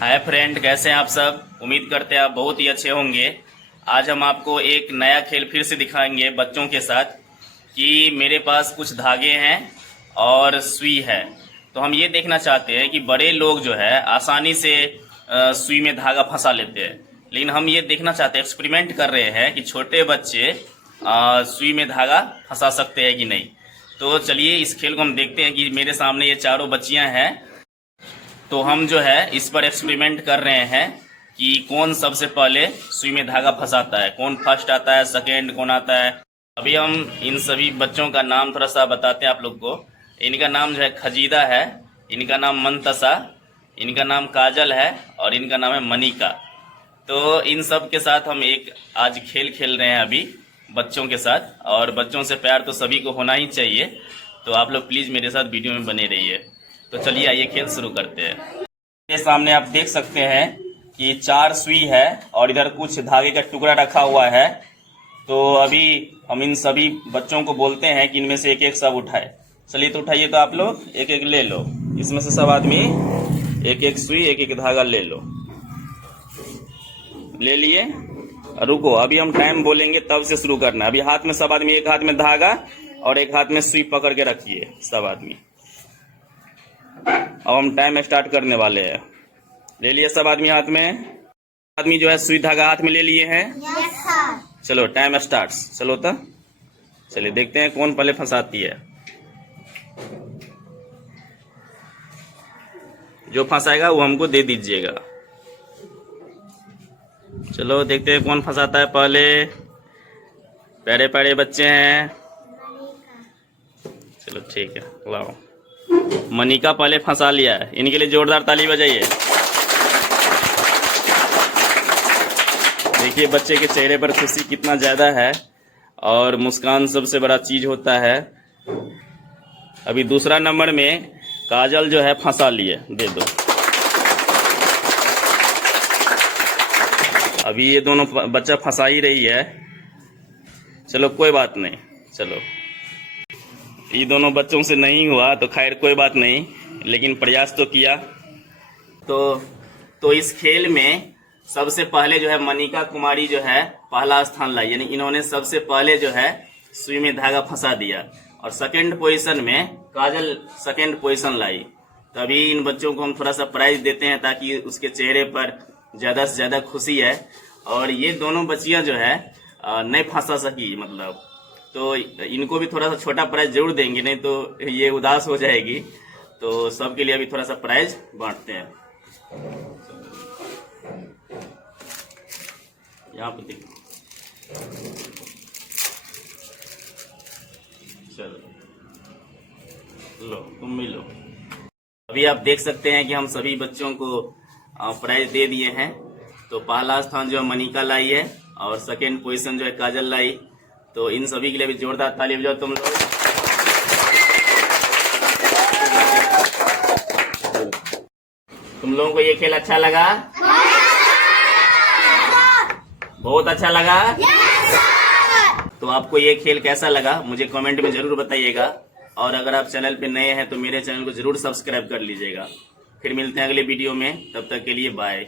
Hi friend, कैसे हैं आप सब। उम्मीद करते हैं आप बहुत ही अच्छे होंगे। आज हम आपको एक नया खेल फिर से दिखाएंगे बच्चों के साथ कि मेरे पास कुछ धागे हैं और सुई है। तो हम ये देखना चाहते हैं कि बड़े लोग जो है आसानी से सुई में धागा फंसा लेते हैं, लेकिन हम ये देखना चाहते हैं, एक्सपेरिमेंट कर रहे हैं कि छोटे बच्चे सुई में धागा फंसा सकते हैं कि नहीं। तो चलिए इस खेल को हम देखते हैं कि मेरे सामने ये चारों बच्चियां हैं। तो हम जो है इस पर एक्सपेरिमेंट कर रहे हैं कि कौन सबसे पहले सुई में धागा फंसाता है, कौन फर्स्ट आता है, सेकेंड कौन आता है। अभी हम इन सभी बच्चों का नाम थोड़ा सा बताते हैं आप लोग को। इनका नाम जो है खजीदा है, इनका नाम मंतसा, इनका नाम काजल है और इनका नाम है मनिका। तो इन सब के साथ हम एक आज खेल खेल रहे हैं अभी बच्चों के साथ, और बच्चों से प्यार तो सभी को होना ही चाहिए। तो आप लोग प्लीज़ मेरे साथ वीडियो में बने रहिए। तो चलिए आइए खेल शुरू करते हैं। मेरे सामने आप देख सकते हैं कि 4 सुई है और इधर कुछ धागे का टुकड़ा रखा हुआ है। तो अभी हम इन सभी बच्चों को बोलते हैं कि इनमें से एक एक सब उठाए। चलिए तो उठाइए, तो आप लोग एक एक ले लो। इसमें से सब आदमी एक एक सुई एक एक धागा ले लो। ले लिए, रुको, अभी हम टाइम बोलेंगे तब से शुरू करना। अभी हाथ में सब आदमी, एक हाथ में धागा और एक हाथ में सुई पकड़ के रखिए सब आदमी। अब हम टाइम स्टार्ट करने वाले हैं। ले लिए सब आदमी हाथ में, आदमी जो है सुई धागा हाथ में ले लिए हैं। Yes sir. चलो टाइम स्टार्ट। चलो तो चलिए देखते हैं कौन पहले फंसाती है। जो फंसाएगा वो हमको दे दीजिएगा। चलो देखते हैं कौन फंसाता है पहले। प्यारे प्यारे बच्चे हैं। चलो ठीक है, लाओ। मनिका पहले फंसा लिया है, इनके लिए जोरदार ताली बजाइए। देखिए बच्चे के चेहरे पर खुशी कितना ज्यादा है, और मुस्कान सबसे बड़ा चीज होता है। अभी दूसरा नंबर में काजल जो है फंसा लिए, दे दो। अभी ये दोनों बच्चा फंसा ही रही है। चलो कोई बात नहीं, चलो ये दोनों बच्चों से नहीं हुआ तो खैर कोई बात नहीं, लेकिन प्रयास तो किया। तो इस खेल में सबसे पहले जो है मनिका कुमारी जो है पहला स्थान लाई, यानी इन्होंने सबसे पहले जो है सुई में धागा फंसा दिया। और सेकंड पोजीशन में काजल सेकंड पोजीशन लाई। तो अभी इन बच्चों को हम थोड़ा सा प्राइज देते हैं ताकि उसके चेहरे पर ज्यादा से ज्यादा खुशी है। और ये दोनों बच्चियां जो है नहीं फंसा सकी, मतलब तो इनको भी थोड़ा सा छोटा प्राइज जरूर देंगे, नहीं तो ये उदास हो जाएगी। तो सबके लिए अभी थोड़ा सा प्राइज बांटते हैं। यहाँ पे देखो, चलो लो, तुम भी लो। अभी आप देख सकते हैं कि हम सभी बच्चों को प्राइज दे दिए हैं। तो पहला स्थान जो है मनिका लाई है और सेकेंड पोजीशन जो है काजल लाई। तो इन सभी के लिए भी जोरदार ताली बजाओ तुम लोग। तुम लोगों को ये खेल अच्छा लगा? बहुत अच्छा लगा? तो आपको ये खेल कैसा लगा मुझे कमेंट में जरूर बताइएगा। और अगर आप चैनल पे नए हैं तो मेरे चैनल को जरूर सब्सक्राइब कर लीजिएगा। फिर मिलते हैं अगले वीडियो में, तब तक के लिए बाय।